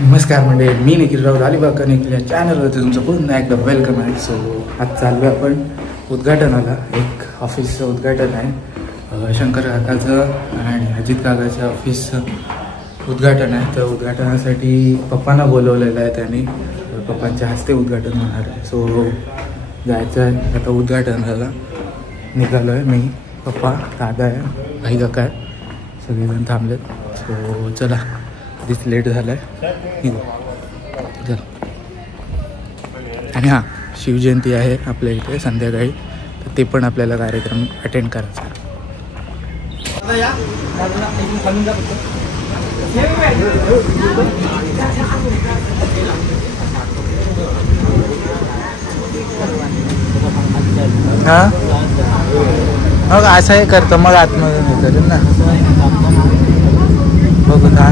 नमस्कार म्हणजे मी निखिल राऊत अलिबाग निखिल या चॅनलवरती तुमचं पुन्हा एकदा वेलकम आहे. सो आज चाललो आहे आपण उद्घाटनाला. एक ऑफिसचं उद्घाटन आहे, शंकर काकाचं आणि अजित काकाच्या ऑफिसचं उद्घाटन आहे. तर उद्घाटनासाठी पप्पांना बोलवलेलं आहे त्यांनी. पप्पांच्या हस्ते उद्घाटन होणार आहे. सो जायचं आहे आता उद्घाटनाला. निघालो आहे मी, पप्पा, दादा आहे, भाई काका आहे, सगळेजण थांबलेत. सो चला, आधीच लेट झालं आहे, चला. आणि हां, शिवजयंती आहे आपल्या इथे संध्याकाळी, तर ते पण आपल्याला कार्यक्रम अटेंड करायचा आहे. हां, मग असं हे करतं, मग आतमध्ये हे करेल ना. बघू ना.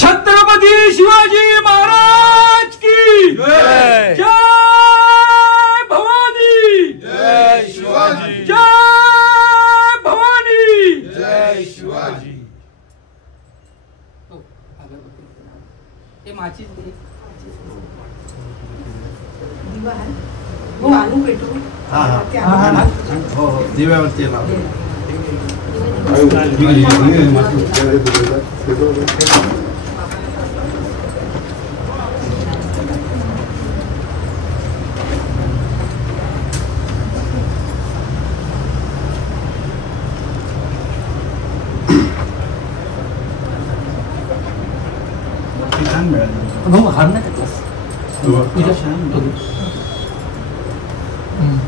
छत्रपती शिवाजी महाराज की जय. जय भवानी. जय शिवाजी. जय भवानी. जय शिवाजी. दिव्यावरती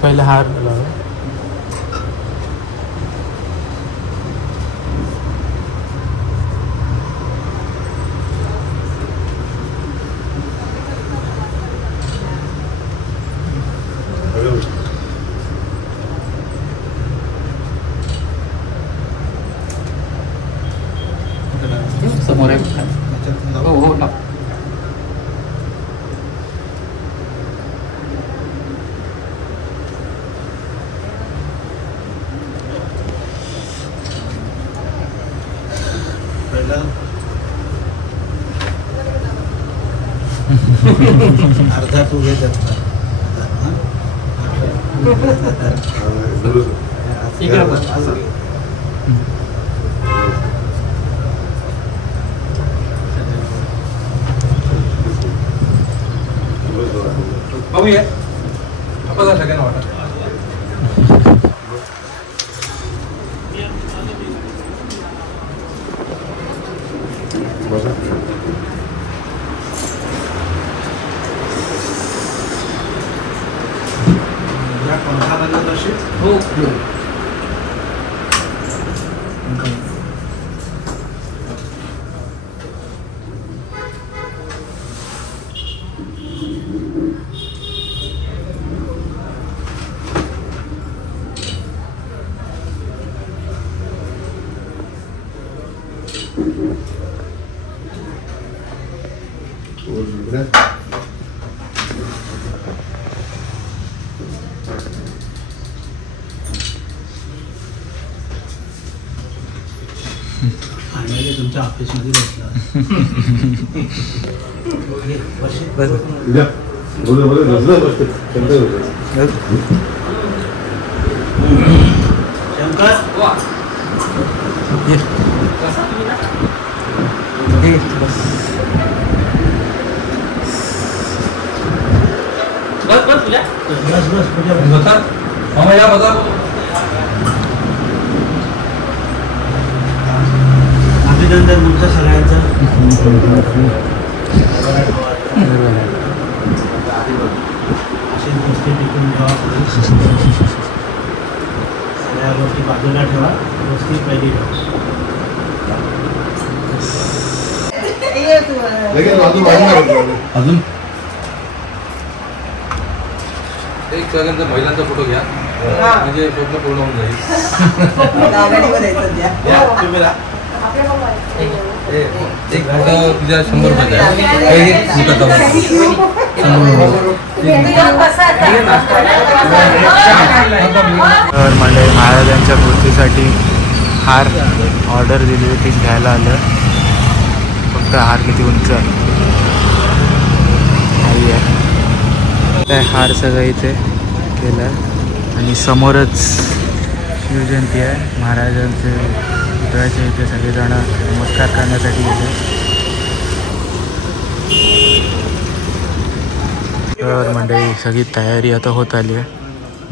पहिला हार समोर आहे. हो हो ना. अर्धा तू घेत बघूया आपण सगळ्यांना वाटत हो. तुमच्या ऑफिसमध्ये बसला. ये. ये, बस. बस पूजा मामा या बघा. अभिनंदन तुमच्या सगळ्यांचं. अशी गोष्टी टिकून ठेवा. सगळ्या गोष्टी बाजूला ठेवा. गोष्टी पहिली ठेवा. अजून एक सगळ्यांचा महिलांचा फोटो घ्या म्हणजे स्वप्न पूर्ण होऊन जाईल. एक फोटो तुझ्या 100 मंडळी महाराजांच्या मूर्तीसाठी हार ऑर्डर दिली होती घ्यायला आलं. फक्त हार किती उंच आहे हार सगळं इथे केलं आहे आणि समोरच शिवजयंती आहे. महाराजांचे पुतळ्याच्या इथे सगळेजण नमस्कार करण्यासाठी येते. तर मंडळी सगळी तयारी आता होत आली आहे.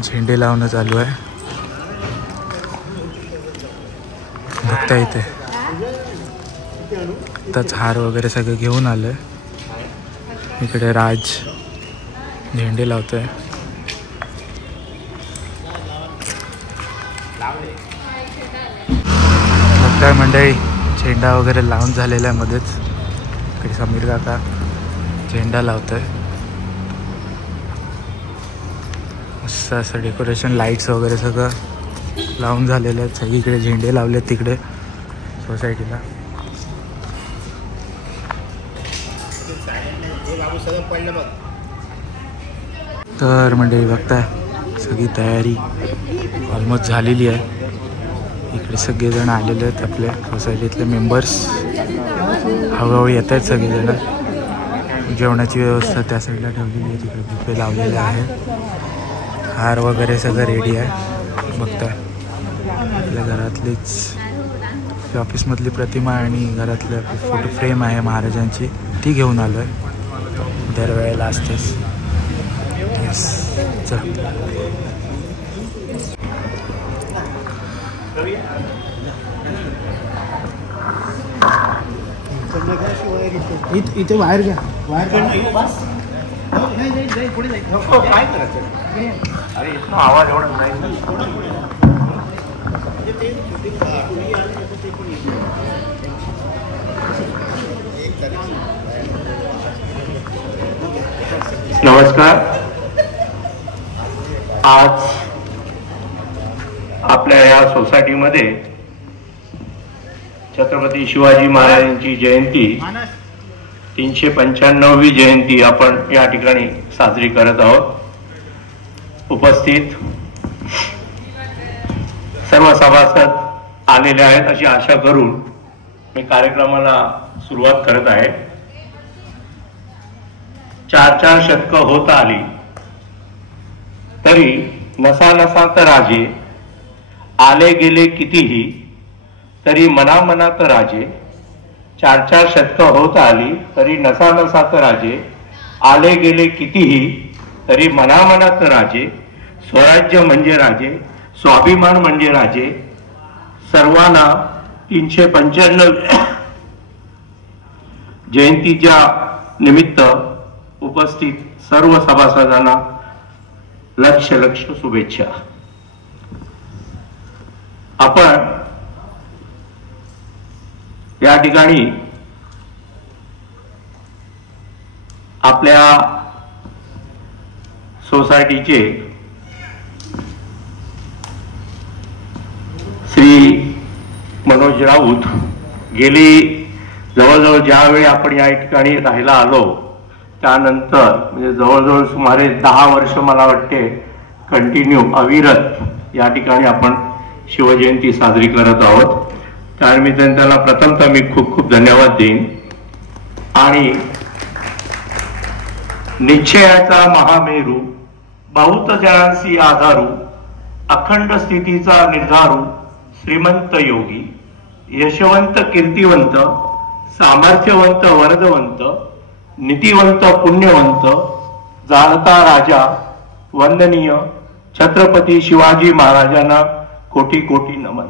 झेंडे लावणं चालू आहे. बघता इथे आत्ताच हार वगैरे सगळं घेऊन आलं आहे. इकडे राज झेंडे लावतोय. बघताय मंडळी झेंडा वगैरे लावून झालेला आहे मध्येच. इकडे समीर काका झेंडा लावतोय. मस्त असं डेकोरेशन लाईट्स वगैरे सगळं लावून झालेलं आहे. सगळीकडे झेंडे लावले तिकडे सोसायटीला. तर मंडळी बघताय सगळी तयारी ऑलमोस्ट झालेली आहे. इकडे सगळेजण आलेले आहेत. आपल्या सोसायटीतले मेंबर्स हळूहळू येत आहेत. सगळेजण जेवणाची व्यवस्था त्या साईडला ठेवलेली आहे. तिकडे बुफे लावलेले आहे. हार वगैरे सगळं रेडी आहे. बघताय आपल्या घरातलीच ऑफिसमधली प्रतिमा आणि घरातलं फोटो फ्रेम आहे महाराजांची ती घेऊन आलो आहे. दरवेळेला असतेच. येस चल. इथे बाहेर घ्या. बाहेर पुढे जाईल. काय करायचं आवाज एवढा नाही. नमस्कार. आज आपल्या या सोसायटीमध्ये छत्रपती शिवाजी महाराजांची जयंती 395वी जयंती आपण या ठिकाणी साजरी करत आहोत. उपस्थित सर्व सभासद आलेले आहेत अशी आशा करून मी कार्यक्रमाला सुरुवात करत आहे. 4 शतकं होत आली तरी नसा नसात राजे, आले गेले कितीही तरी मनामनात राजे. 4 शतकं होत आली तरी नसा नसात राजे, आले गेले कितीही तरी मनामनात राजे. स्वराज्य म्हणजे राजे, स्वाभिमान म्हणजे राजे. सर्वांना 395 जयंतीच्या निमित्त उपस्थित सर्व सभासदांना लक्ष शुभेच्छा. आपण या ठिकाणी आपल्या सोसायटीचे श्री मनोज राऊत गेली जवळजवळ ज्यावेळी आपण या ठिकाणी राहायला आलो त्यानंतर म्हणजे जवळजवळ सुमारे 10 वर्ष मला वाटते कंटिन्यू अविरत या ठिकाणी आपण शिवजयंती साजरी करत आहोत. त्यानिमित्ताने त्याला प्रथमतः मी खूप खूप धन्यवाद देईन. आणि निश्चयाचा महामेरू बहुत जणांसी आधारू, अखंड स्थितीचा निर्धारू, श्रीमंत योगी, यशवंत कीर्तिवंत, सामर्थ्यवंत वरदवंत, नीतिवंत पुण्यवंत, जाणता राजा वंदनीय छत्रपती शिवाजी महाराजांना कोटी कोटी नमन.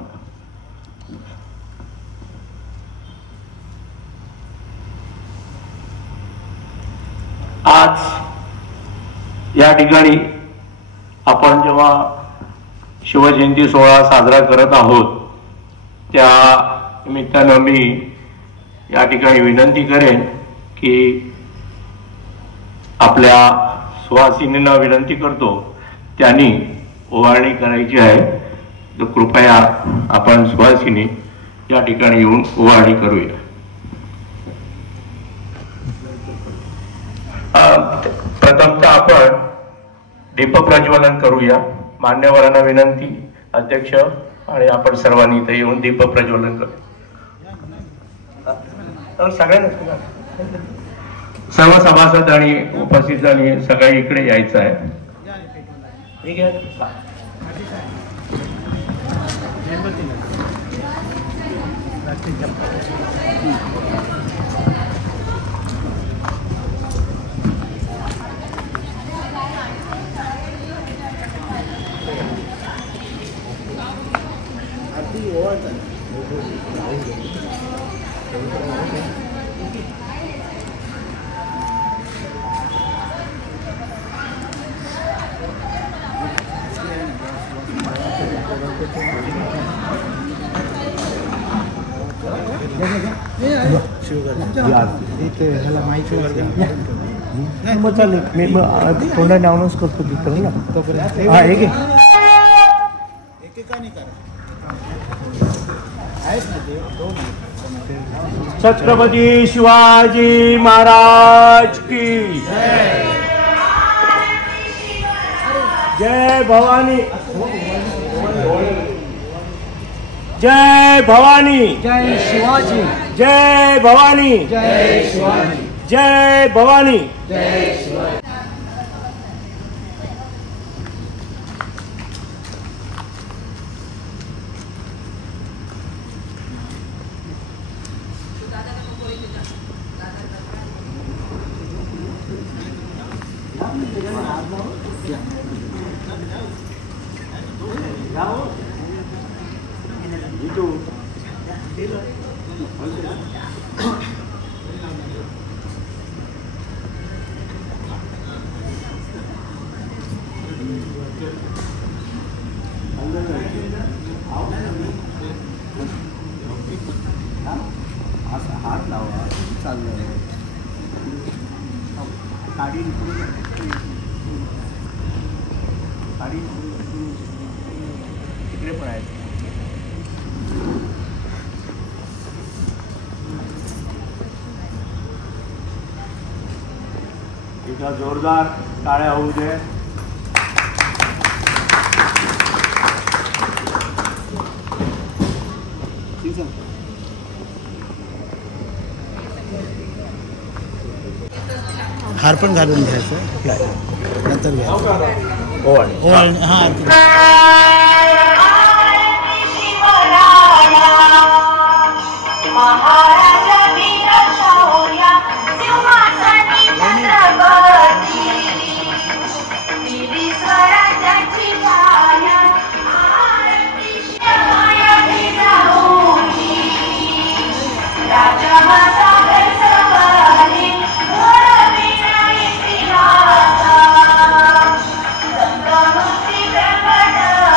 आज या ठिकाणी आपण जेव्हा शिवजयंती सोहळा साजरा करत आहोत त्या निमित्तानं मी या ठिकाणी विनंती करेन की आपल्या सुहासिनींना विनंती करतो त्यांनी ओवाळणी करायची आहे. तर कृपया आपण सुहासिनी या ठिकाणी येऊन ओवाळणी करूया. प्रथमतः आपण दीप प्रज्वलन करूया. मान्यवरांना विनंती, अध्यक्ष आणि आपण सर्वांनी इथे येऊन दीप प्रज्वलन करूया. सगळ्यांना सर्व सभासद आणि उपस्थितांनी सगळे इकडे यायचं आहे. ठीक आहे. ह्याला माहिती मग चालेल. मी तोंडाने अनाऊन्स करतो तिथं ना तोपर्यंत. हा एक एकेकाने करा. छत्रपती शिवाजी महाराज की जय भवानी. जय भवानी. जय शिवाजी. जय भवानी. जय शिवाजी. जय भवानी. जय शिवाजी. हात लावा चाललंय. गाडी तिकडे पण आहे. एकदा जोरदार टाळ्या होऊ दे. हार पण घालून घ्यायचं नंतर घ्यायचं. हां Thank you.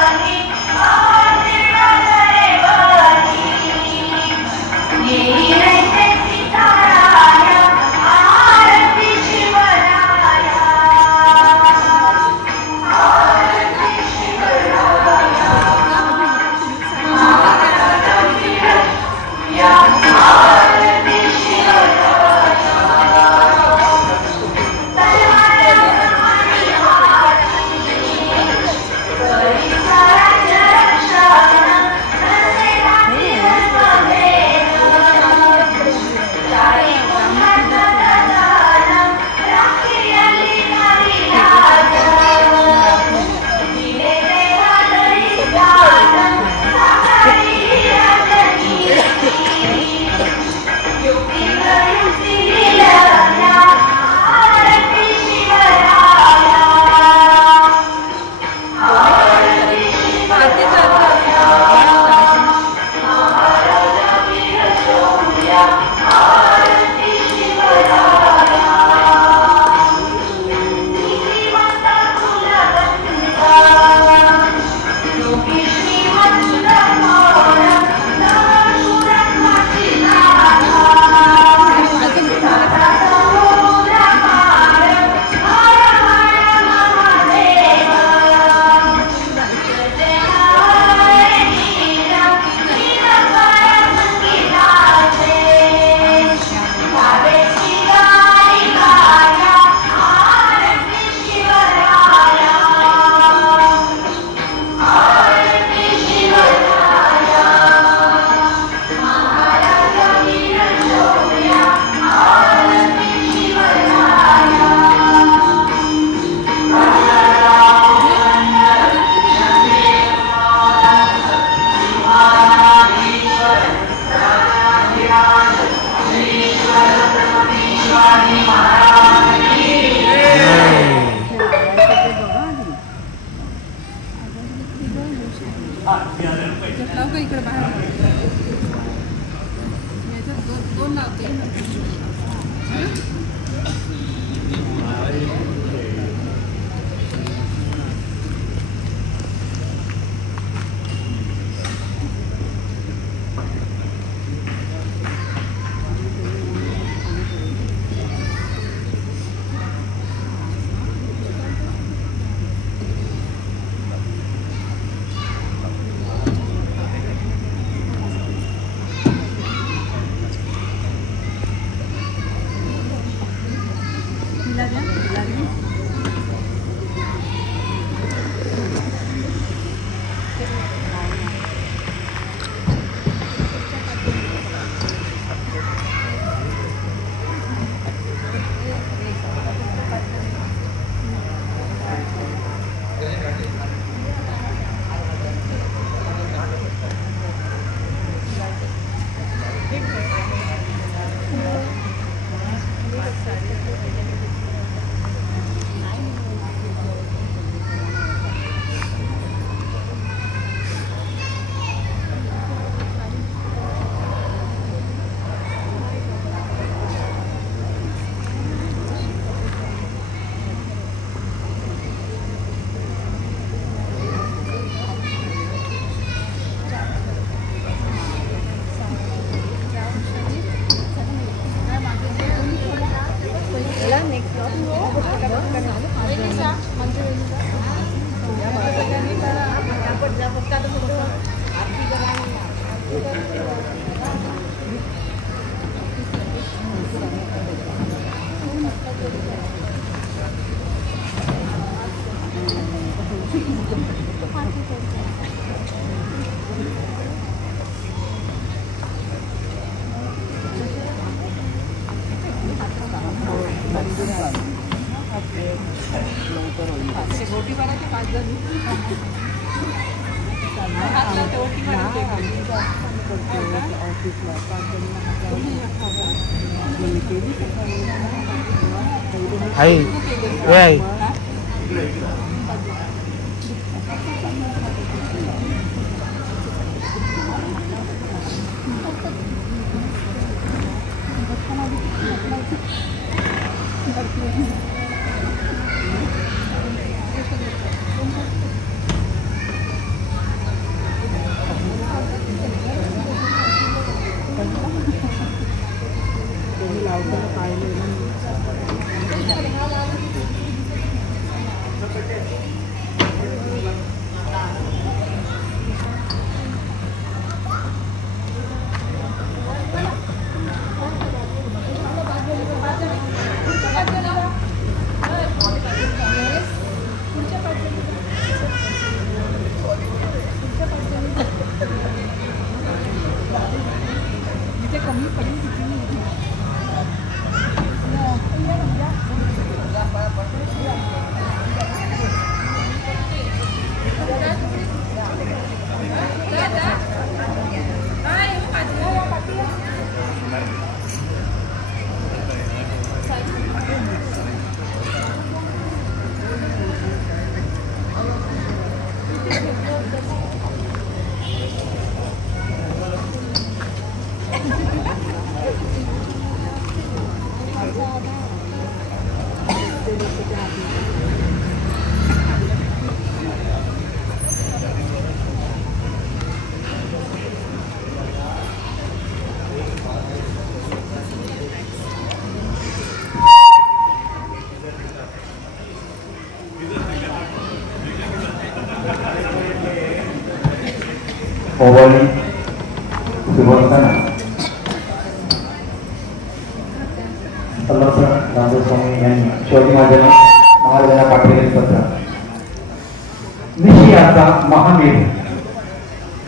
इकडे बाहेर दोन लावते आई ए आई ओवाळी सुरू असताना समर्थ रामदेव स्वामी यांनी शिवाजी महाराजांना पाठवलेले पत्र. निशियाचा महामेघ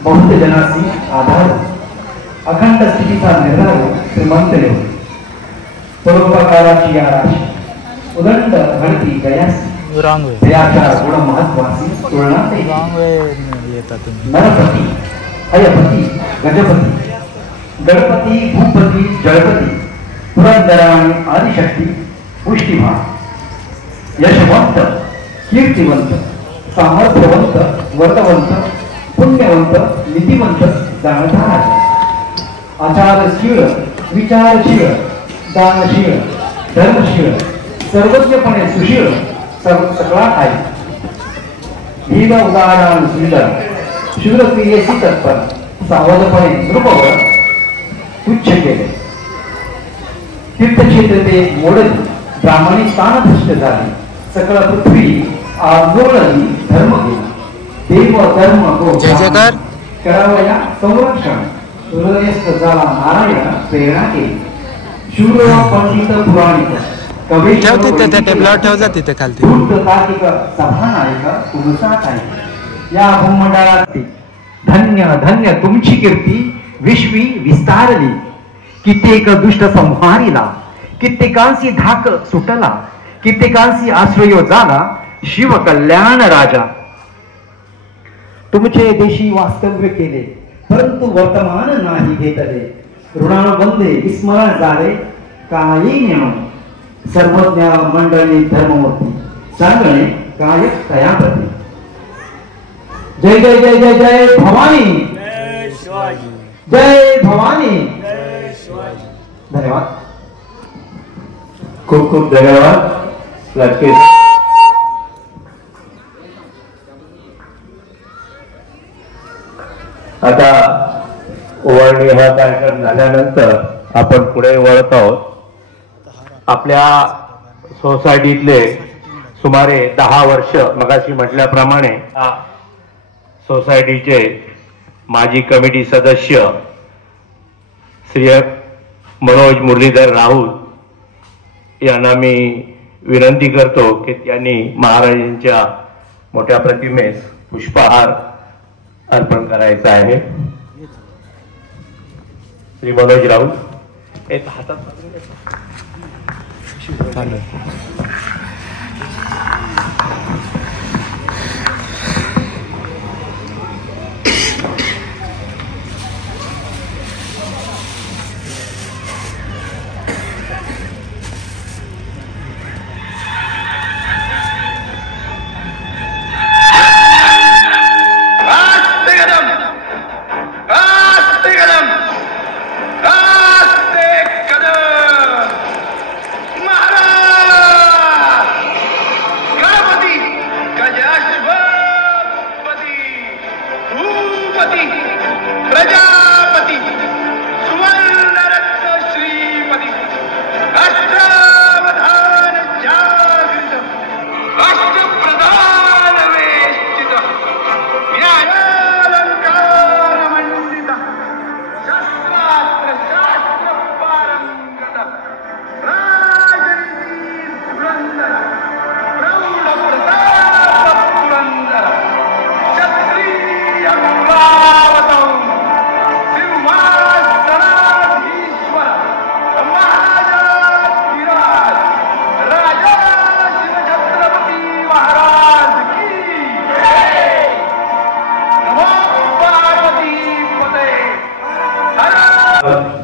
बहुत जनासी आधार अखंड स्थितीचा निर्धार श्रीमंत देव परोपकाराची या राशी उदंड घडती गयासी दयाच्या गुण महत्वासी तुलना नरपती अयपती गजपती गणपती भूपती जळपती पुरंदराणी आदिशक्ती पुष्टिमान यशवंत कीर्तिवंत सामर्थ्यवंत, वर्तवंत, पुण्यवंत, नीतिवंत जाणता राजा. आचारशील, विचारशील, दानशील, धर्मशील, सर्वज्ञपणे सुशील, सकळा आहे. वीर उदाहरण सुंदर, शूरक्रियेची तत्पर, सावधपणे नृपवर तुच्छ केले. तीर्थक्षेत्र ते मोडली, ब्राह्मणी स्थानभ्रष्ट झाली, सकळ पृथ्वी आंदोलनी धर्म गेला. देव धर्म गो करावया संरक्षण, हृदयस्थ झाला नारायण प्रेरणा केली. शूर पंडित पुराणिक कवी त्या टेबलावर ठेव जा तिथे खालती. तार्किक सभानायक पुरुषात आहे. या भूमंडळात धन्य धन्य तुमची कीर्ती विश्वी विस्तारली. कित्येक दुष्ट संहारीला, कित्येकांशी धाक सुटला, कित्येकांशी आश्रय झाला शिव कल्याण राजा. तुमचे देशी वास्तव्य केले, परंतु वर्तमान नाही घेतले. ऋणानुबंधे विस्मरण झाले काही नेम. सर्वज्ञ मंडळी धर्ममूर्ती सांगणे काय तयाप्रती. जय जय जय जय जय भवानी, जय भवानी. धन्यवाद. खूप खूप धन्यवाद. नक्कीच आता ओवाळणी हा कार्यक्रम झाल्यानंतर आपण पुढे वळत आहोत. आपल्या सोसायटीतले सुमारे 10 वर्ष मगाशी म्हटल्याप्रमाणे सोसायटीचे माजी कमिटी सदस्य श्री मनोज मुरलीधर राऊत यांना मी विनंती करतो की त्यांनी महाराजांच्या मोठ्या प्रतिमेस पुष्पहार अर्पण करायचा आहे. श्री मनोज राऊत एक हातात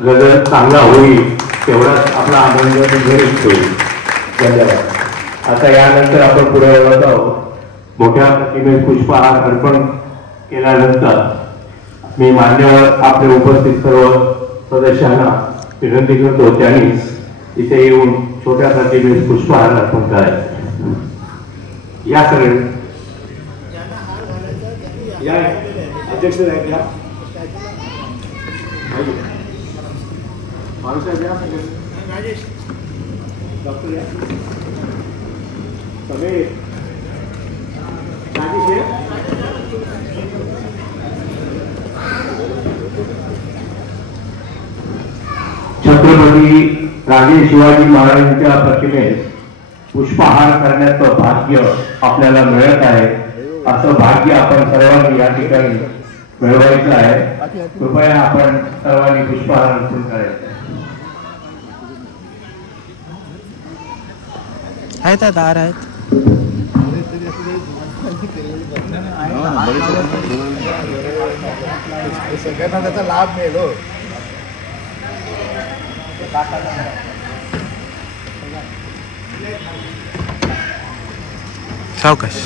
गजर चांगला होईल तेवढाच आपला आनंद घरीच होईल. धन्यवाद. आता यानंतर आपण पुढे वळत आहोत. मोठ्या प्रतिमेस पुष्पहार अर्पण केल्यानंतर मी मान्यवर आपले उपस्थित सर्व सदस्यांना विनंती करतो त्यांनी इथे येऊन छोट्या प्रतिमेस पुष्पहार अर्पण करायचं. या सगळे या अध्यक्ष या डॉक्टर या सगळे छत्रपती राजे शिवाजी महाराजांच्या प्रतिमेस पुष्पहार करण्याचं भाग्य आपल्याला मिळत आहे. असं भाग्य आपण सर्वांनी या ठिकाणी मिळवायचं आहे. कृपया आपण सर्वांनी पुष्पहार अर्पण करायचं. आहेत दार आहेत. सगळ्यांना त्याचा लाभ मिळेल. सावकाश.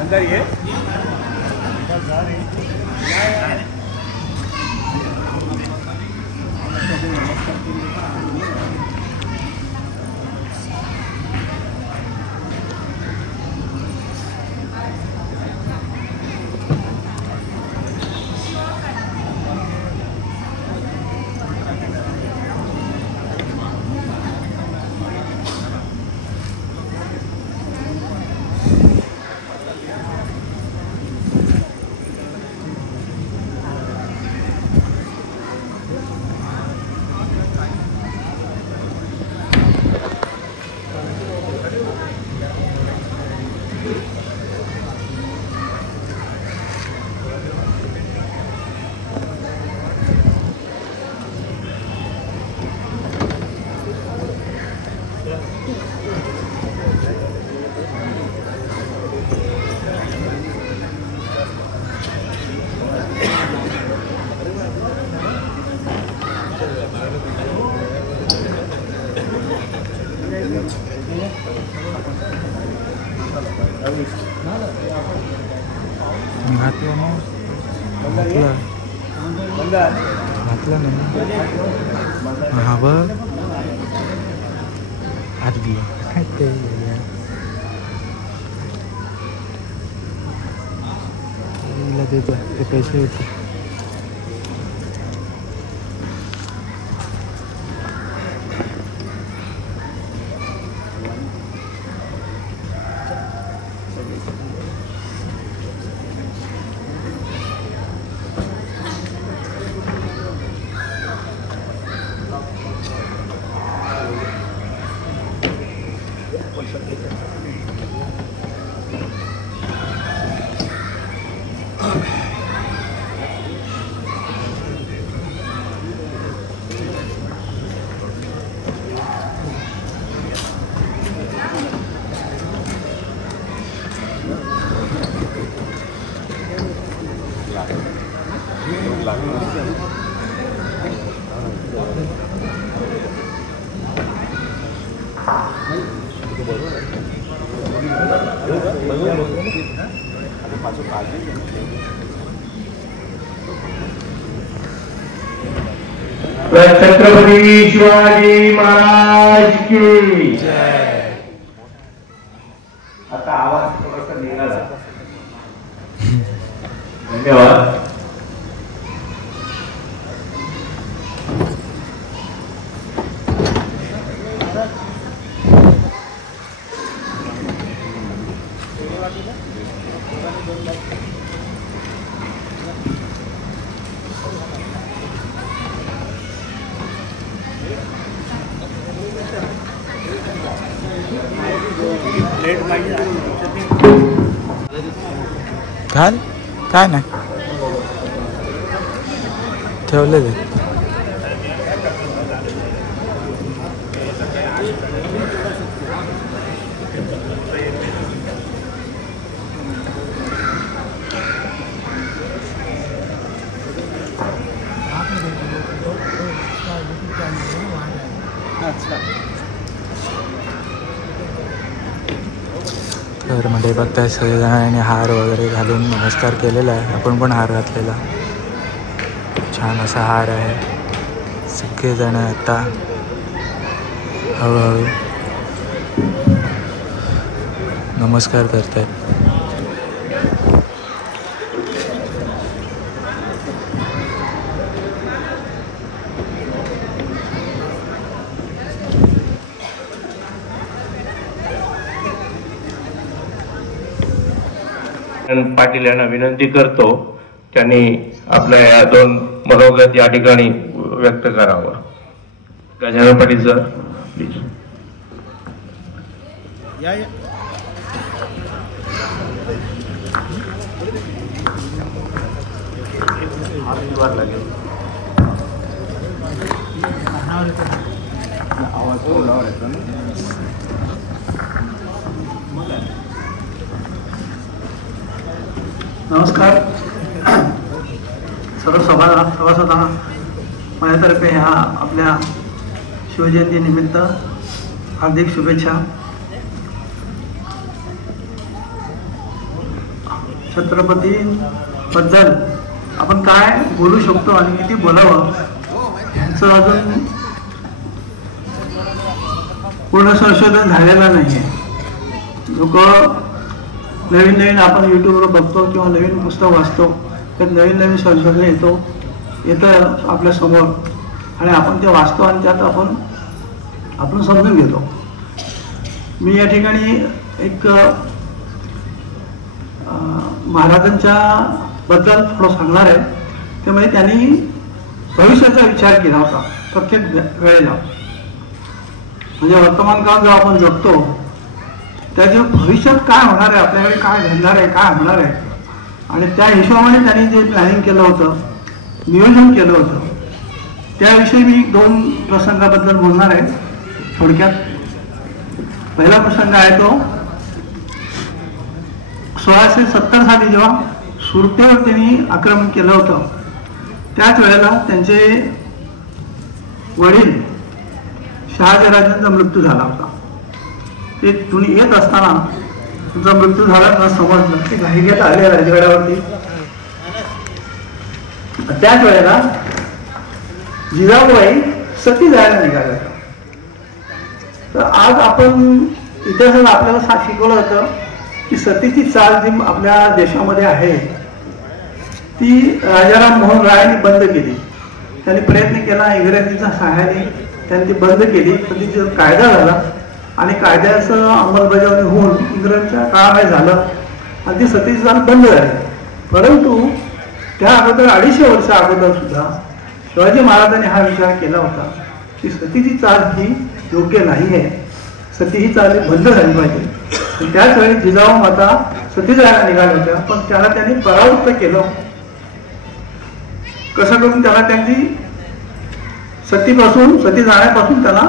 अंदर ये घातलं ना हा बघ आरबी काय ते देतो ते पैसे होते छत्रपती शिवाजी महाराज की जय. आता आवाज थोडासा निघाला. धन्यवाद. घाल काय नाही ठेवले ते तर मध्ये बघताय सगळेजणांनी हार वगैरे घालून नमस्कार केलेला आहे. आपण पण हार घातलेला छान असा हार आहे. सगळेजण आता हळूहळू नमस्कार करत आहेत. पाटील यांना विनंती करतो त्यांनी आपल्या या 2 मनोगत या ठिकाणी व्यक्त करावं. Gajanan Patil sir please. नमस्कार सर्व सभासदांना माझ्यातर्फे ह्या आपल्या शिवजयंतीनिमित्त हार्दिक शुभेच्छा. छत्रपतीबद्दल आपण काय बोलू शकतो आणि किती बोलावं याचं अजून पूर्ण संशोधन झालेलं नाही आहे. लोक नवीन आपण यूट्यूबवर बघतो किंवा नवीन पुस्तक वाचतो तर नवीन संशोधन येतं आपल्या समोर आणि आपण ते वाचतो आणि त्यात आपण समजून घेतो. मी या ठिकाणी एक महाराजांच्या बद्दल थोडं सांगणार आहे. ते म्हणजे त्यांनी भविष्याचा विचार केला होता प्रत्येक वेळेला. म्हणजे वर्तमान काळ जो आपण जगतो त्याच्या भविष्यात काय होणार आहे, आपल्याकडे काय घडणार आहे, काय होणार आहे आणि त्या हिशोबाने त्यांनी जे प्लॅनिंग केलं होतं, नियोजन केलं होतं, त्याविषयी मी 2 प्रसंगाबद्दल बोलणार आहे थोडक्यात. पहिला प्रसंग आहे तो 1670 साली जेव्हा सुरतेवर त्यांनी आक्रमण केलं होतं त्याच वेळेला त्यांचे वडील शहाजीराजांचा मृत्यू झाला होता. ते तुम्ही येत असताना तुमचा मृत्यू झाला समजलं की घाईघाईत आले राजगडावरती. त्याच वेळेला जिजाऊबाई सती जायला निघाल्या. तर आज आपण इतिहासात आपल्याला शिकवलं होतं की सतीची चाल जी आपल्या देशामध्ये आहे ती राजाराम मोहन रायांनी बंद केली. त्यांनी प्रयत्न केला, इंग्रजांच्या सहाय्याने त्यांनी ती बंद केली. सतीचा कायदा झाला आणि कायद्याचं अंमलबजावणी होऊन इंग्रजांच्या काळामध्ये झालं आणि ती सतीची चाल बंद झाली. परंतु त्या अगोदर 250 वर्ष अगोदर सुद्धा शिवाजी महाराजांनी हा विचार केला होता की सतीची चाल ही योग्य नाही आहे, सती ही चाल बंद झाली पाहिजे. त्याच वेळी जिजाऊ माता सती जायला निघाल्या होत्या पण त्याला त्यांनी परावृत्त केलं. कसं करून त्याला त्यांची सती जाण्यापासून त्याला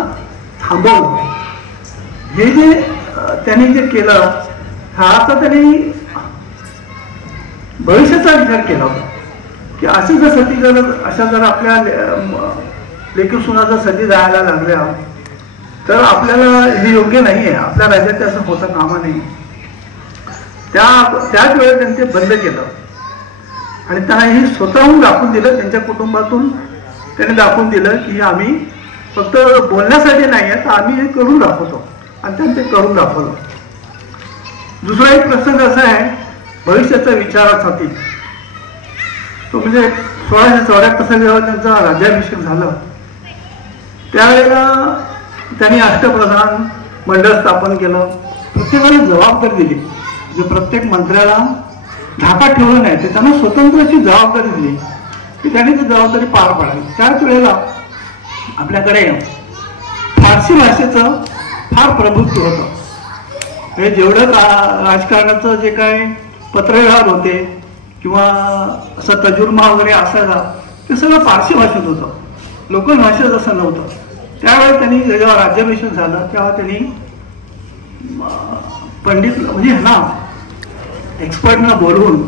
थांबवलं. हे जे त्यांनी जे केलं हा आता त्यांनी भविष्याचा विचार केला होता की अशी जर सती जर आपल्या लेकी सुना जर सती जायला लागल्या तर आपल्याला हे योग्य नाही आहे, आपल्या राज्यात असं होता कामा नाही. त्याच वेळेस त्यांनी ते बंद केलं आणि त्यांना हे स्वतःहून दाखवून दिलं. त्यांच्या कुटुंबातून त्यांनी दाखवून दिलं की आम्ही फक्त बोलण्यासाठी नाही आहे तर आम्ही हे करून दाखवतो आणि त्यांनी ते करून दाखवलं. दुसरा एक प्रसंग असा आहे भविष्याचा विचारासाठी. तो म्हणजे 1674 जेव्हा त्यांचा राज्याभिषेक झाला त्यावेळेला त्यांनी अष्टप्रधान मंडळ स्थापन केलं. प्रत्येकाला जबाबदारी दिली. जे प्रत्येक मंत्र्याला धाकात ठेवलं नाही ते त्यांना स्वतंत्रची जबाबदारी दिली की त्यांनी ती जबाबदारी पार पाडावी. त्याच वेळेला आपल्याकडे फारसी भाषेचं फार प्रभुत्व होतं. हे जेवढं राजकारणाचं जे काय पत्रव्यवहार होते किंवा असा तजुर्मा वगैरे असायचा ते सगळं फारसी भाषेत होतं, लोकल भाषेत असं नव्हतं. त्यावेळेस त्यांनी जेव्हा राज्याभिषेक झाला तेव्हा त्यांनी पंडित म्हणजे ना एक्सपर्टना बोलवून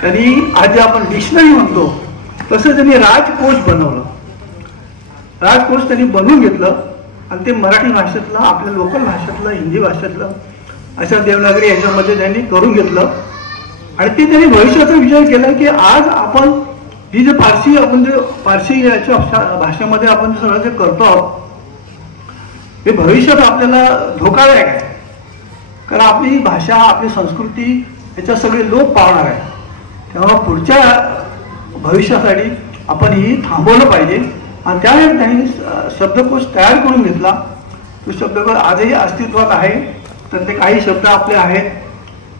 त्यांनी आज जे आपण डिक्शनरी म्हणतो तसं त्यांनी राजकोश बनवलं. राजकोश त्यांनी बनवून घेतलं आणि ते मराठी भाषेतलं, आपल्या लोकल भाषेतलं, हिंदी भाषेतलं अशा देवनागरी याच्यामध्ये त्यांनी करून घेतलं आणि ते त्यांनी भविष्याचा विचार केला की आज आपण ही जे फारसी आपण जे फारसी याच्या भाषेमध्ये आपण सगळं जे करतो आहोत हे भविष्यात आपल्याला धोकादायक आहे. कारण आपली भाषा, आपली संस्कृती याच्या सगळे लोप पावणार आहे. तेव्हा पुढच्या भविष्यासाठी आपण ही थांबवलं पाहिजे आणि त्यावेळेस त्यांनी शब्दकोश तयार करून घेतला. तो शब्दकोश आजही अस्तित्वात आहे. तर ते काही शब्द आपले आहेत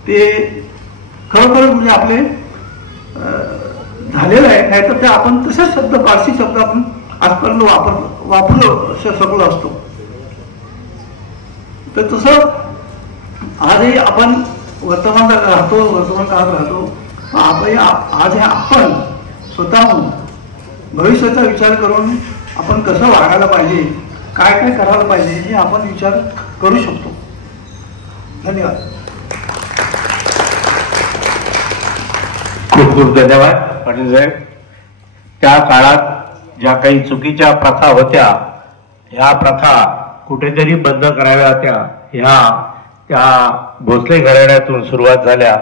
ते खरोखर म्हणजे आपले झालेलं आहे. नाहीतर ते आपण तसेच शब्द पारसी शब्द आपण आजपर्यंत वापरू शकलो असतो. तर तसं आजही आपण वर्तमान काळात राहतो. आज आपण स्वतःहून भविष्याचा विचार करून आपण कसं वागायला पाहिजे, काय काय करायला पाहिजे हे आपण विचार करू शकतो. धन्यवाद. खूप खूप धन्यवाद पाटील साहेब. त्या काळात ज्या काही चुकीच्या प्रथा होत्या, ह्या प्रथा कुठेतरी बंद कराव्या होत्या, ह्या त्या भोसले घराण्यातून सुरुवात झाल्या.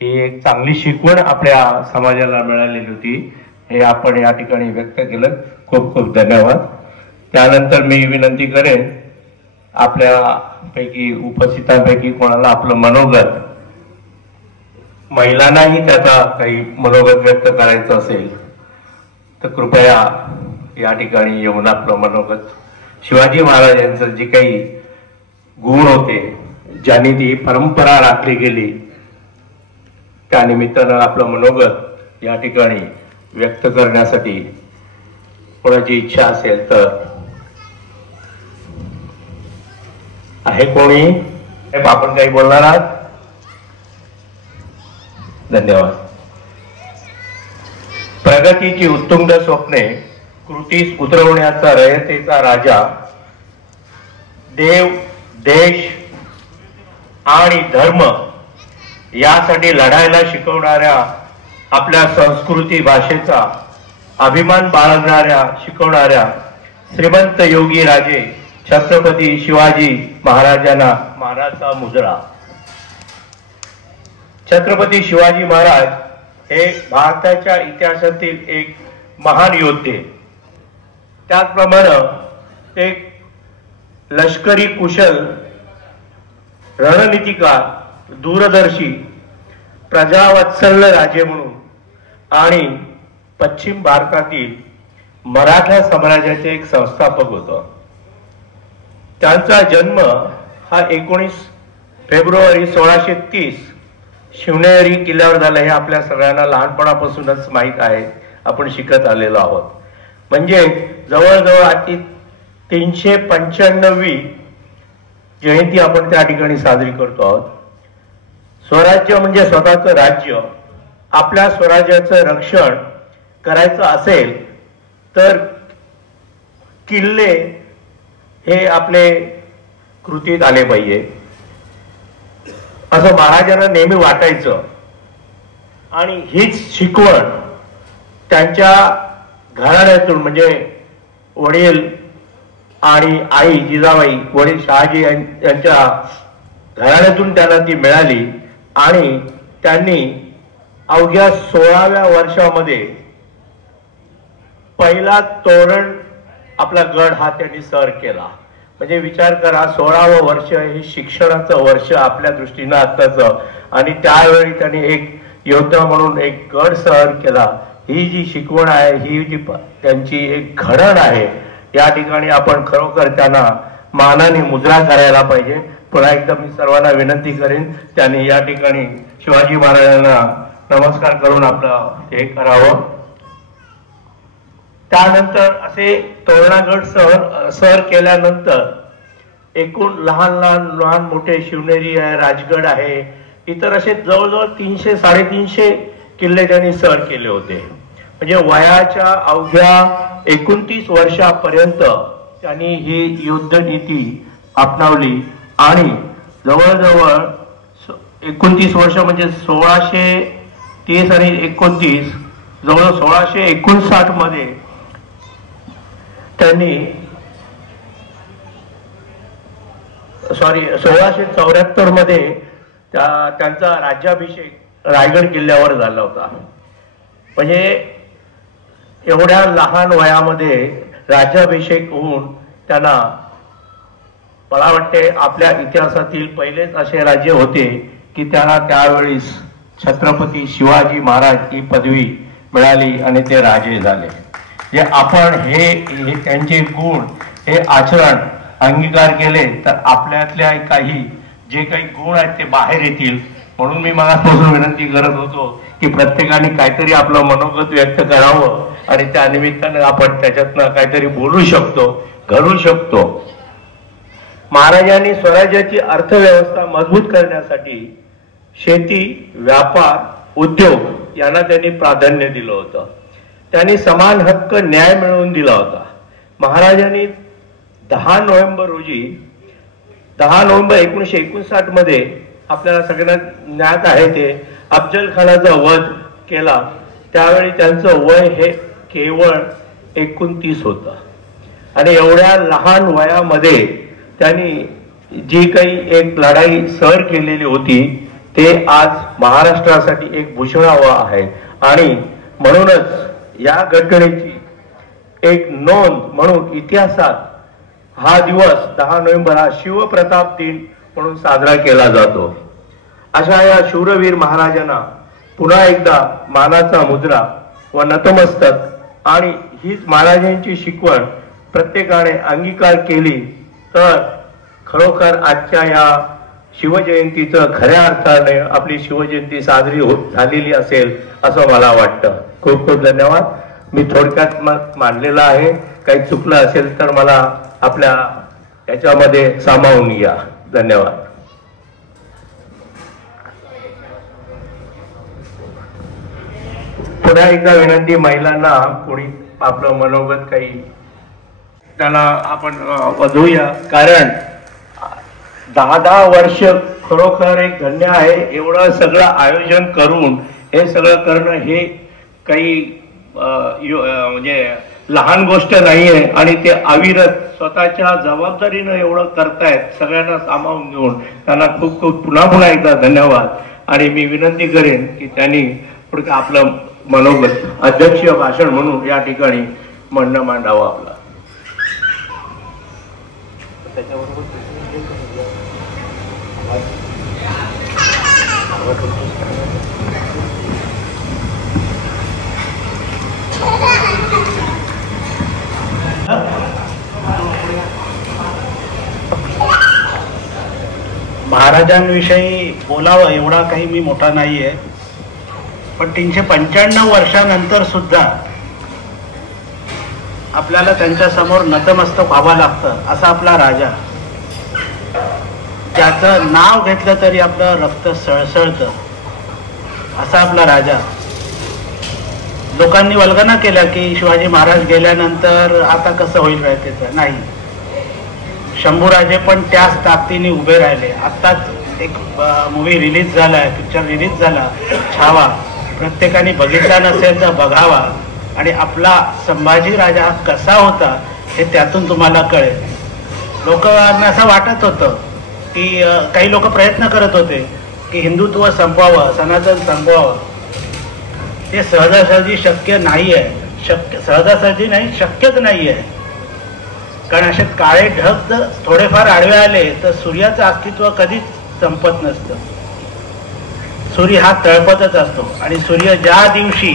ही एक चांगली शिकवण आपल्या समाजाला मिळालेली होती, हे आपण या ठिकाणी व्यक्त केलं. खूप खूप धन्यवाद. त्यानंतर मी विनंती करेन आपल्यापैकी उपस्थितांपैकी कोणाला आपलं मनोगत, महिलांनाही त्याचा काही मनोगत व्यक्त करायचं असेल तर कृपया या ठिकाणी येऊन आपलं मनोगत, शिवाजी महाराजांचं जे काही गुण होते, ज्यांनी ती परंपरा राखली गेली, त्या निमित्तानं आपलं मनोगत या ठिकाणी व्यक्त करण्यासाठी कोणाची इच्छा असेल तर आहे कोणी? आपण काही बोलणार आहात? धन्यवाद. प्रगतीची उत्तुंग स्वप्ने कृतीस उतरवण्याचा रयतेचा राजा, देव, देश आणि धर्म यासाठी लढायला शिकवणाऱ्या, आपल्या संस्कृती भाषेचा अभिमान बाळगणाऱ्या शिकवणाऱ्या श्रीमंत योगी राजे छत्रपती शिवाजी महाराजांना मानाचा मुजरा. छत्रपती शिवाजी महाराज हे भारताच्या इतिहासातील एक महान योद्धे, त्याचप्रमाणे एक लष्करी कुशल रणनीतिकार, दूरदर्शी, प्रजावत्सल राजे म्हणून आणि पश्चिम भारतातील मराठा साम्राज्याचे एक संस्थापक होता. त्यांचा जन्म हा 19 फेब्रुवारी 1630 शिवनेरी किल्ल्यावर झाला. हे आपल्या सगळ्यांना लहानपणापासूनच माहीत आहे, आपण शिकत आलेलो आहोत. म्हणजे जवळजवळ आजची 395वी जयंती आपण त्या ठिकाणी साजरी करतो आहोत. स्वराज्य म्हणजे स्वतःचं राज्य. आपल्या स्वराज्याचं रक्षण करायचं असेल तर किल्ले हे आपले कृतीत आले पाहिजे, असं महाराजांना नेहमी वाटायचं. आणि हीच शिकवण त्यांच्या घराण्यातून, म्हणजे वडील आणि आई जिजाबाई, वडील शहाजी यांच्या घराण्यातून त्यांना ती मिळाली. आणि त्यांनी अवघ्या 16व्या वर्षामध्ये पहिला तोरण आपला गड हा त्यांनी सर केला. म्हणजे विचार करा, 16वं वर्ष हे शिक्षणाचं वर्ष आपल्या दृष्टीनं आत्ताचं, आणि त्यावेळी त्यांनी एक योद्धा म्हणून एक गड सहर केला. ही जी शिकवण आहे, ही जी त्यांची एक घडण आहे, या ठिकाणी आपण खरोखर त्यांना मानाने मुजरा करायला पाहिजे. पुन्हा एकदा मी सर्वांना विनंती करेन त्यांनी या ठिकाणी शिवाजी महाराजांना नमस्कार करून आपलं हे करावं. त्यानंतर असे तोरणागड सर केल्यानंतर एकूण लहान मोठे शिवनेरी आहे, राजगड आहे, इतर असे जवळजवळ 300-350 किल्ले त्यांनी सर केले होते. म्हणजे वयाच्या अवघ्या 29 वर्षापर्यंत त्यांनी ही युद्ध नीती आपणावली. आणि जवळजवळ 29 वर्ष म्हणजे 1630 आणि 29 जवळ 1659 मध्ये त्यांनी 1674 मध्ये त्यांचा राज्याभिषेक रायगड किल्ल्यावर झाला होता. म्हणजे एवढ्या लहान वयामध्ये राज्याभिषेक होऊन त्यांना, मला वाटते आपल्या इतिहासातील पहिलेच असे राज्य होते की त्यांना त्यावेळेस छत्रपती शिवाजी महाराज ही पदवी मिळाली आणि ते राजे झाले. जे आपण हे त्यांचे गुण, हे आचरण अंगीकार केले तर आपल्यातल्या काही जे काही गुण आहेत ते बाहेर येतील. म्हणून मी मगापासून विनंती करत होतो की प्रत्येकाने काहीतरी आपलं मनोगत व्यक्त करावं आणि त्या निमित्तानं आपण त्याच्यातनं काहीतरी बोलू शकतो, घडू शकतो. महाराजांनी स्वराज्याची अर्थव्यवस्था मजबूत करण्यासाठी शेती, व्यापार, उद्योग यांना त्यांनी प्राधान्य दिलं होतं. त्यांनी समान हक्क, न्याय मिळवून दिला होता. महाराजांनी 10 नोव्हेंबर 1959 मध्ये आपल्याला सगळ्यांना ज्ञात आहे ते अफजल खानाचा वध केला. त्यावेळी त्यांचं वय हे केवळ 29 होतं आणि एवढ्या लहान वयामध्ये त्यांनी जी काही एक लढाई सर केलेली होती ते आज महाराष्ट्रासाठी एक भूषणावह आहे. आणि म्हणूनच या घटनेची एक नोंद म्हणून इतिहासात हा दिवस 10 नोव्हेंबर हा शिवप्रताप दिन म्हणून साजरा केला जातो. अशा या शूरवीर महाराजांना पुन्हा एकदा मानाचा मुद्रा व नतमस्तक आणि हीच महाराजांची शिकवण प्रत्येकाने अंगीकार केली तर खरोखर आजच्या या शिवजयंतीचं खऱ्या अर्थाने आपली शिवजयंती साजरी झालेली असेल असं मला वाटतं. खूप खूप धन्यवाद. मी थोडक्यात मांडलेलं आहे. काही चुकलं असेल तर मला आपल्या याच्यामध्ये सामावून घ्या. धन्यवाद. पुन्हा एकदा विनंती, महिलांना कोणी आपलं मनोगत काही त्याला आपण वधूया, कारण 10 वर्ष खरोखर एक धन्य आहे. एवढं सगळं आयोजन करून हे सगळं करणं हे काही म्हणजे लहान गोष्ट नाहीये आणि ते अविरत स्वतःच्या जबाबदारीनं एवढं करतायत सगळ्यांना सामावून घेऊन. त्यांना खूप खूप पुन्हा एकदा धन्यवाद. आणि मी विनंती करेन की त्यांनी पुढे आपलं मनोगत अध्यक्षीय भाषण म्हणून या ठिकाणी म्हणणं मांडावं आपलं. महाराजांविषयी बोलावं एवढा काही मी मोठा नाहीये, पण 395 वर्षानंतर सुद्धा आपल्याला त्यांच्या समोर नतमस्तक व्हावं लागतं. असा आपला राजा, ज्याचं नाव घेतलं तरी आपलं रक्त सळसळतं, असा आपला राजा. लोकांनी वल्गना केल्या की शिवाजी महाराज गेल्यानंतर आता कसं होईल त्याचं. नाही, शंभूराजे पण त्याच ताकदीने उभे राहिले. आत्ताच एक मूवी रिलीज झालाय, पिक्चर रिलीज झाला छावा. प्रत्येकाने बघितला नसेल तर बघावा आणि आपला संभाजी राजा कसा होता हे त्यातून तुम्हाला कळेल. लोकांना असं वाटत होतं की काही लोक प्रयत्न करत होते की हिंदुत्व संपवावं, सनातन संपवावं. ते सहजासहजी शक्य नाही आहे. सहजासहजी नाही, शक्यच नाही आहे. कारण असे काळे ढग जर थोडेफार आडवे आले तर सूर्याचं अस्तित्व कधीच संपत नसतं. सूर्य हा तळपतच असतो आणि सूर्य ज्या दिवशी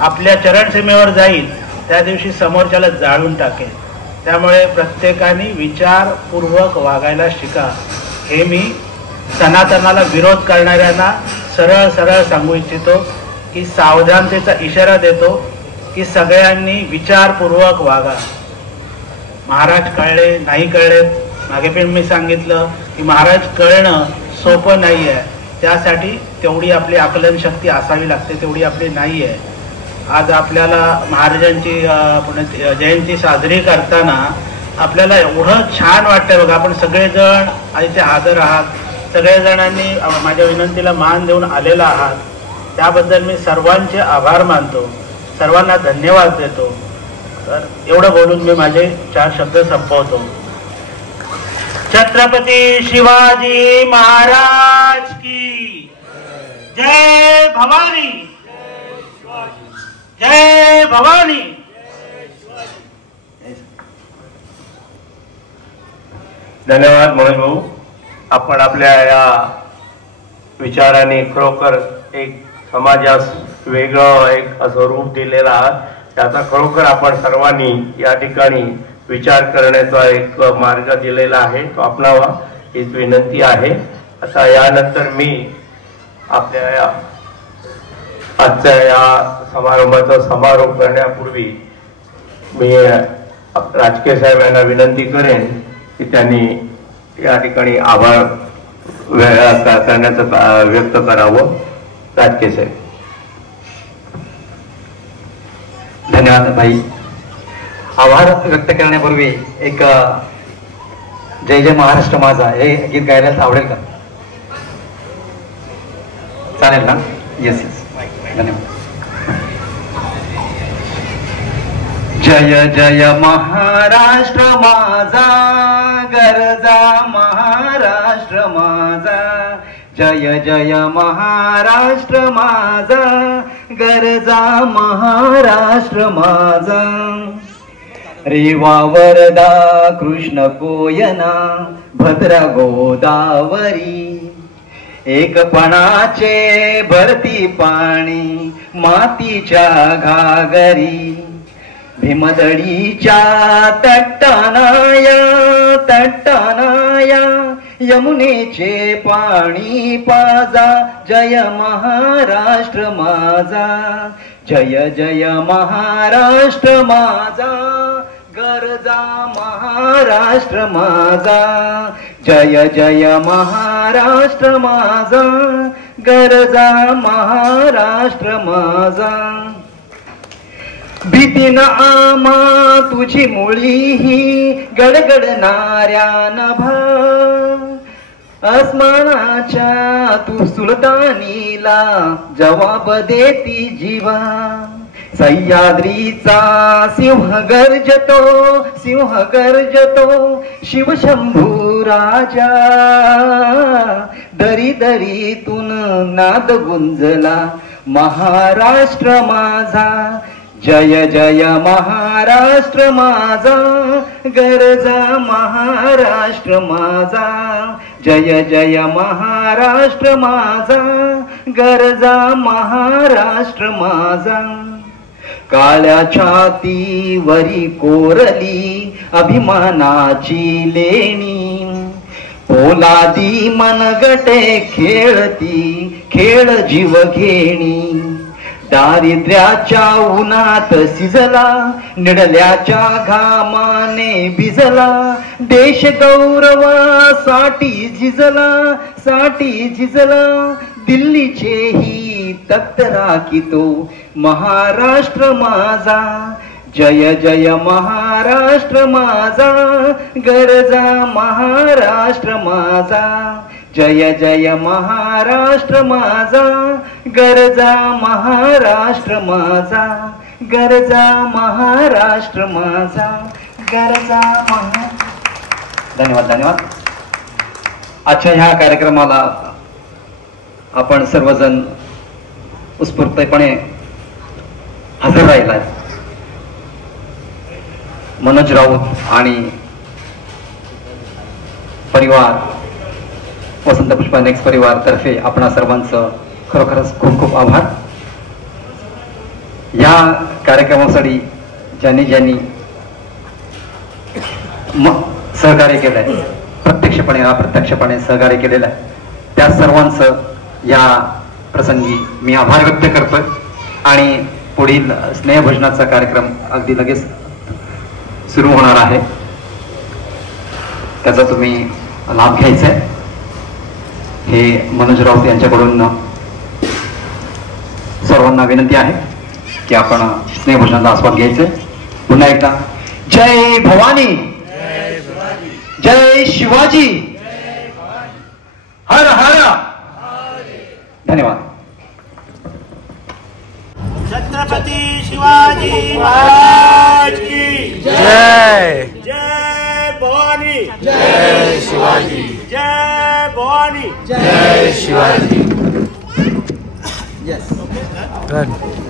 आपल्या चरणसीमेवर जाईल त्या दिवशी समोरच्याला जाळून टाकेल. त्यामुळे प्रत्येकाने विचारपूर्वक वागायला शिका, हे मी सनातनाला विरोध करणाऱ्यांना सरळ सरळ सांगू इच्छितो. की सावधानतेचा इशारा देतो की सगळ्यांनी विचारपूर्वक वागा. महाराज कळले नाही कळले, मागे पण मी सांगितलं की महाराज कळणं सोपं नाही आहे. त्यासाठी तेवढी आपली आकलन शक्ती असावी लागते, तेवढी आपली नाही आहे. आज आपल्याला महाराजांची जयंती साजरी करताना आपल्याला एवढं छान वाटतं बघा. आपण सगळेजण इथे हजर आहात, सगळेजणांनी माझ्या विनंतीला मान देऊन आलेला आहात. त्याबद्दल मी सर्वांचे आभार मानतो, सर्वांना धन्यवाद देतो. तर एवढं बोलून मी माझे 4 शब्द संपवतो. छत्रपती शिवाजी महाराज की जय भवानी, जय भवानी. धन्यवाद मनोज भाऊ. आपण आपल्या या विचाराने खरोखर एक समाजास वेगळं एक असं रूप दिलेलं आहात. त्याचा खरोखर आपण सर्वांनी या ठिकाणी विचार करण्याचा एक मार्ग दिलेला आहे, तो आपणावा हीच विनंती आहे. आता यानंतर मी आपल्या आजच्या या समारंभाचा समारोप करण्यापूर्वी मी राजकीय साहेब यांना विनंती करेन की त्यांनी या ठिकाणी आभार करण्याचं व्यक्त करावं. राजकीय साहेब. धन्यवाद भाई. आभार व्यक्त करण्यापूर्वी एक जय जय महाराष्ट्र माझा हे गीत गायला आवडेल का? चालेल ना? Yes yes. धन्यवाद. जय जय महाराष्ट्र माझा गरजा महाराष्ट्र माझा. जय जय महाराष्ट्र माझा गरजा महाराष्ट्र माझा. रेवा वरदा कृष्ण कोयना भद्रा गोदावरी. एकपणाचे भरती पाणी मातीच्या घागरी. भीमदडीच्या तट्टानाया तट्टानाया यमुनेचे पाणी पाजा. जय महाराष्ट्र माझा. जय जय महाराष्ट्र माझा गरजा महाराष्ट्र माझा. जय जय महाराष्ट्र माझा गरजा महाराष्ट्र माझा. भीतीन आमा तुझी मुळी ही गडगडणाऱ्या नभा. आसमानाच्या तू सुलतानीला जवाब देती जीवा. सह्याद्रीचा सिंह गर्जतो सिंह गर्जतो शिवशंभू राजा. दरी दरीतून नाद गुंजला महाराष्ट्र माझा. जय जय महाराष्ट्र माझा गरजा महाराष्ट्र माझा. जय जय महाराष्ट्र माझा गरजा महाराष्ट्र माझा. काळ्या छातीवरी कोरली अभिमानाची लेणी. पोलादी मनगटे खेळती खेळ जीव घेणी. दारिद्र्याच्या उन्हात शिजला निडल्याच्या घामाने भिजला. देश गौरवासाठी झिजला साठी झिजला. दिल्लीचेही तख्त राखितो महाराष्ट्र माझा. जय जय महाराष्ट्र माझा गरजा महाराष्ट्र माझा. जय जय महाराष्ट्र माझा गरजा महाराष्ट्र माझा. गरजा महाराष्ट्र माझा गरजा धन्यवाद धन्यवाद. आजच्या ह्या कार्यक्रमाला आपण सर्वजण उत्स्फूर्तपणे हजर राहिलाय. मनोज राऊत आणि परिवार वसंत पुष्पा नेक्स्ट परिवार तर्फे आपणा सर्वांचं खरोखरच खूप खूप आभार. या कार्यक्रमासाठी ज्यांनी ज्यांनी सहकार्य केलंय प्रत्यक्षपणे अप्रत्यक्षपणे सहकार्य केलेलं आहे त्या सर्वांचं या प्रसंगी मी आभार व्यक्त करतोय. आणि पुढील स्नेहभोजनाचा कार्यक्रम अगदी लगेच सुरू होणार आहे. त्याचा तुम्ही लाभ घ्यायचा आहे. हे मनोज राऊत यांच्याकडून सर्वांना विनंती आहे की आपण स्नेहभोजनाचा आस्वाद घ्यायचा. पुन्हा एकदा जय भवानी जय शिवाजी हर हर. धन्यवाद. छत्रपती शिवाजी महाराज की जय. जय भवानी जय शिवाजी. जय भवानी जय शिवाजी. Good.